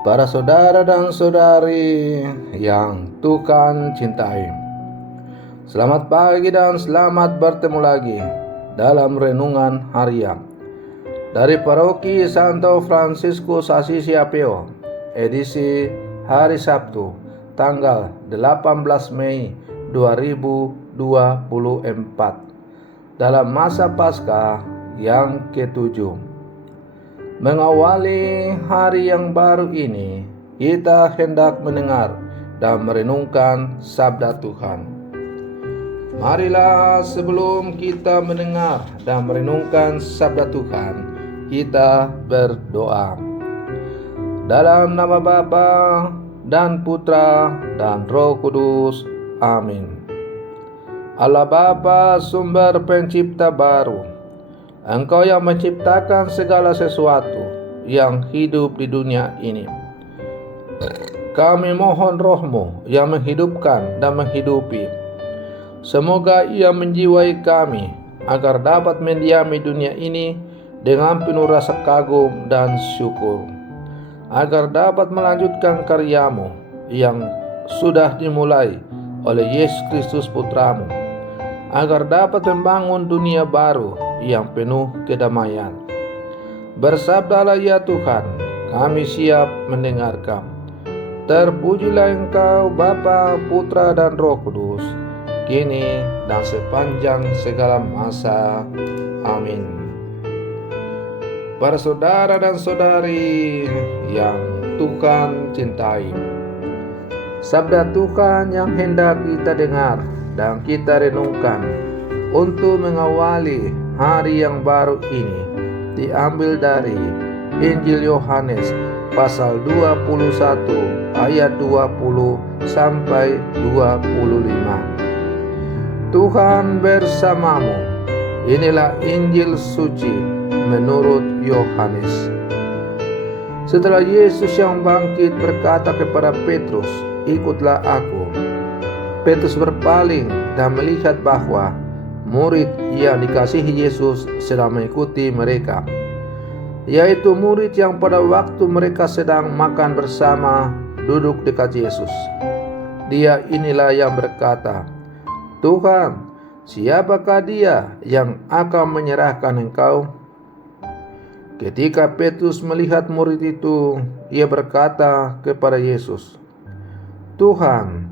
Para saudara dan saudari yang Tuhan cintai, selamat pagi dan selamat bertemu lagi dalam renungan harian dari Paroki Santo Fransiskus Assisi Apeo, edisi hari Sabtu, tanggal 18 Mei 2024, dalam masa Paskah yang ke-7. Mengawali hari yang baru ini, kita hendak mendengar dan merenungkan sabda Tuhan. Marilah sebelum kita mendengar dan merenungkan sabda Tuhan, kita berdoa. Dalam nama Bapa dan Putra dan Roh Kudus. Amin. Allah Bapa, sumber pencipta baru, Engkau yang menciptakan segala sesuatu yang hidup di dunia ini. Kami mohon Roh-Mu yang menghidupkan dan menghidupi. Semoga Ia menjiwai kami agar dapat mendiami dunia ini dengan penuh rasa kagum dan syukur, agar dapat melanjutkan karya-Mu yang sudah dimulai oleh Yesus Kristus Putra-Mu, agar dapat membangun dunia baru yang penuh kedamaian. Bersabdalah ya Tuhan, kami siap mendengarkan. Terpujilah Engkau Bapa, Putra dan Roh Kudus, kini dan sepanjang segala masa. Amin. Para saudara dan saudari yang Tuhan cintai, sabda Tuhan yang hendak kita dengar dan kita renungkan untuk mengawali hari yang baru ini diambil dari Injil Yohanes pasal 21 ayat 20 sampai 25. Tuhan bersamamu. Inilah Injil suci menurut Yohanes. Setelah Yesus yang bangkit berkata kepada Petrus, "Ikutlah aku." Petrus berpaling dan melihat bahwa murid yang dikasihi Yesus sedang mengikuti mereka, yaitu murid yang pada waktu mereka sedang makan bersama duduk dekat Yesus. Dia inilah yang berkata, "Tuhan, siapakah dia yang akan menyerahkan Engkau?" Ketika Petrus melihat murid itu, ia berkata kepada Yesus, "Tuhan,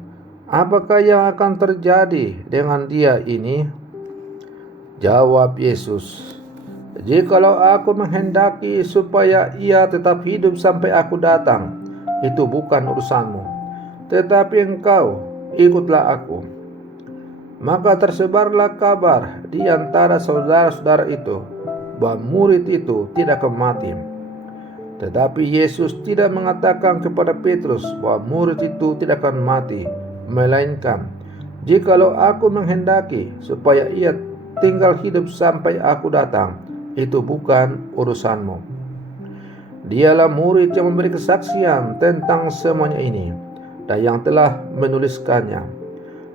apakah yang akan terjadi dengan dia ini?" Jawab Yesus, "Jikalau aku menghendaki supaya ia tetap hidup sampai aku datang, itu bukan urusanmu. Tetapi engkau ikutlah aku." Maka tersebarlah kabar di antara saudara-saudara itu bahwa murid itu tidak akan mati. Tetapi Yesus tidak mengatakan kepada Petrus bahwa murid itu tidak akan mati, melainkan, "Jikalau aku menghendaki supaya ia tinggal hidup sampai aku datang, itu bukan urusanmu." Dialah murid yang memberi kesaksian tentang semuanya ini dan yang telah menuliskannya.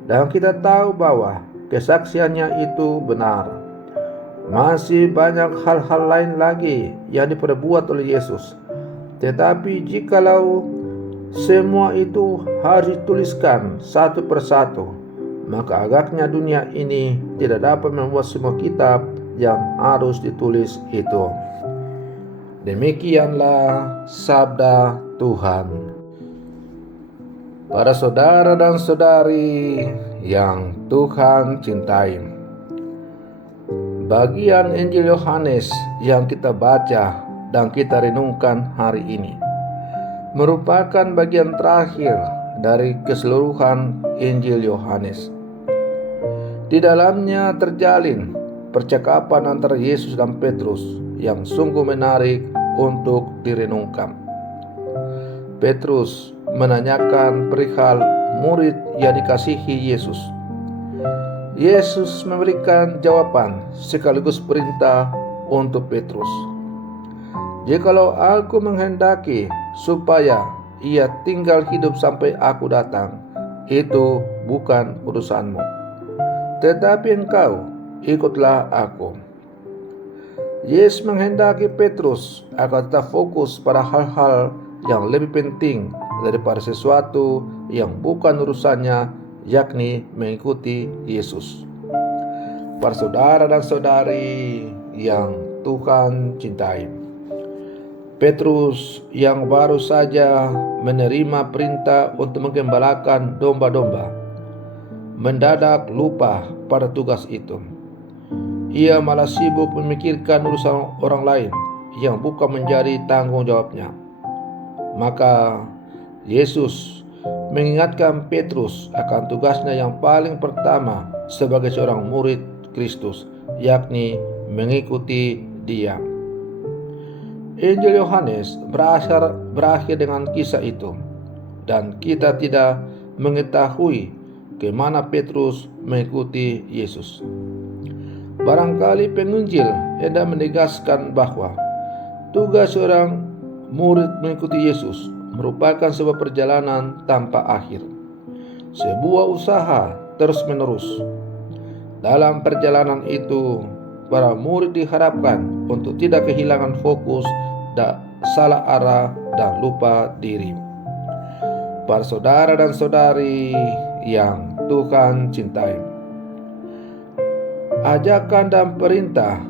Dan kita tahu bahwa kesaksiannya itu benar. Masih banyak hal-hal lain lagi yang diperbuat oleh Yesus. Tetapi jikalau semua itu harus dituliskan satu persatu, maka agaknya dunia ini tidak dapat membuat semua kitab yang harus ditulis itu. Demikianlah sabda Tuhan. Para saudara dan saudari yang Tuhan cintai, bagian Injil Yohanes yang kita baca dan kita renungkan hari ini merupakan bagian terakhir dari keseluruhan Injil Yohanes. Di dalamnya terjalin percakapan antara Yesus dan Petrus yang sungguh menarik untuk direnungkan. Petrus menanyakan perihal murid yang dikasihi Yesus. Yesus memberikan jawaban sekaligus perintah untuk Petrus. "Jikalau aku menghendaki supaya ia tinggal hidup sampai aku datang, itu bukan urusanmu. Tetapi engkau ikutlah aku." Yesus menghendaki Petrus agar tetap fokus pada hal-hal yang lebih penting daripada sesuatu yang bukan urusannya, yakni mengikuti Yesus. Para saudara dan saudari yang Tuhan cintai, Petrus yang baru saja menerima perintah untuk menggembalakan domba-domba mendadak lupa pada tugas itu. Ia malah sibuk memikirkan urusan orang lain yang bukan menjadi tanggung jawabnya. Maka Yesus mengingatkan Petrus akan tugasnya yang paling pertama sebagai seorang murid Kristus, yakni mengikuti Dia. Injil Yohanes berakhir dengan kisah itu, dan kita tidak mengetahui kemana Petrus mengikuti Yesus. Barangkali penginjil hendak menegaskan bahwa tugas seorang murid mengikuti Yesus merupakan sebuah perjalanan tanpa akhir, sebuah usaha terus-menerus. Dalam perjalanan itu, para murid diharapkan untuk tidak kehilangan fokus, salah arah, dan lupa diri. Para saudara dan saudari yang Tuhan cintai, ajakan dan perintah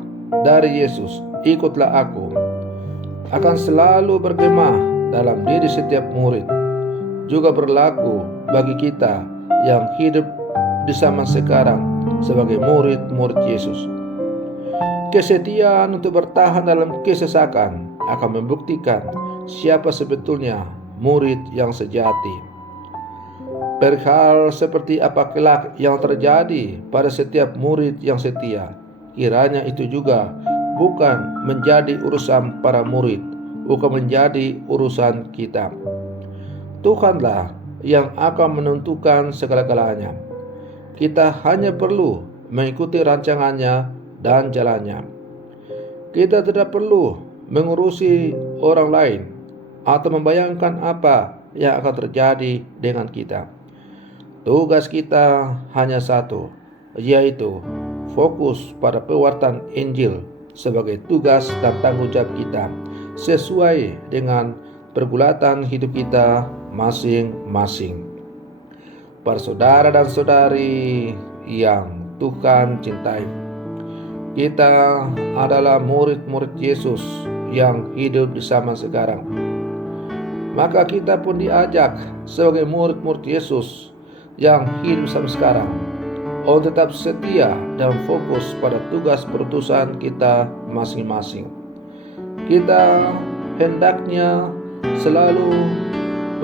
dari Yesus, "Ikutlah aku," akan selalu bergema dalam diri setiap murid, juga berlaku bagi kita yang hidup di zaman sekarang sebagai murid-murid Yesus. Kesetiaan untuk bertahan dalam kesesakan akan membuktikan siapa sebetulnya murid yang sejati. Perihal seperti apa kelak yang terjadi pada setiap murid yang setia, kiranya itu juga bukan menjadi urusan para murid, bukan menjadi urusan kita. Tuhanlah yang akan menentukan segala-galanya. Kita hanya perlu mengikuti rancangannya dan jalannya. Kita tidak perlu mengurusi orang lain atau membayangkan apa yang akan terjadi dengan kita. Tugas kita hanya satu, yaitu fokus pada pewartaan Injil sebagai tugas dan tanggung jawab kita, sesuai dengan pergulatan hidup kita masing-masing. Para saudara dan saudari yang Tuhan cintai, kita adalah murid-murid Yesus yang hidup di zaman sekarang. Maka kita pun diajak sebagai murid-murid Yesus yang hidup sama sekarang untuk tetap setia dan fokus pada tugas perutusan kita masing-masing. Kita hendaknya selalu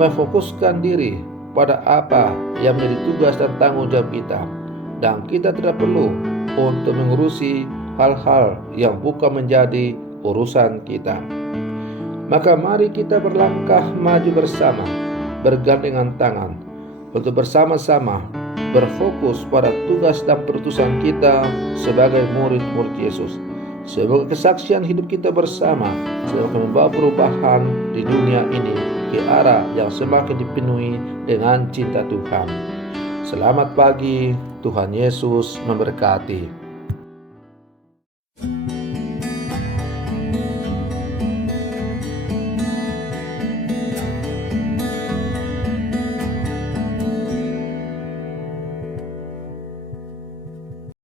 memfokuskan diri pada apa yang menjadi tugas dan tanggung jawab kita, dan kita tidak perlu untuk mengurusi hal-hal yang bukan menjadi urusan kita. Maka mari kita berlangkah maju bersama, bergandengan tangan, untuk bersama-sama berfokus pada tugas dan perutusan kita sebagai murid-murid Yesus. Semoga kesaksian hidup kita bersama semoga membawa perubahan di dunia ini ke arah yang semakin dipenuhi dengan cinta Tuhan. Selamat pagi, Tuhan Yesus memberkati.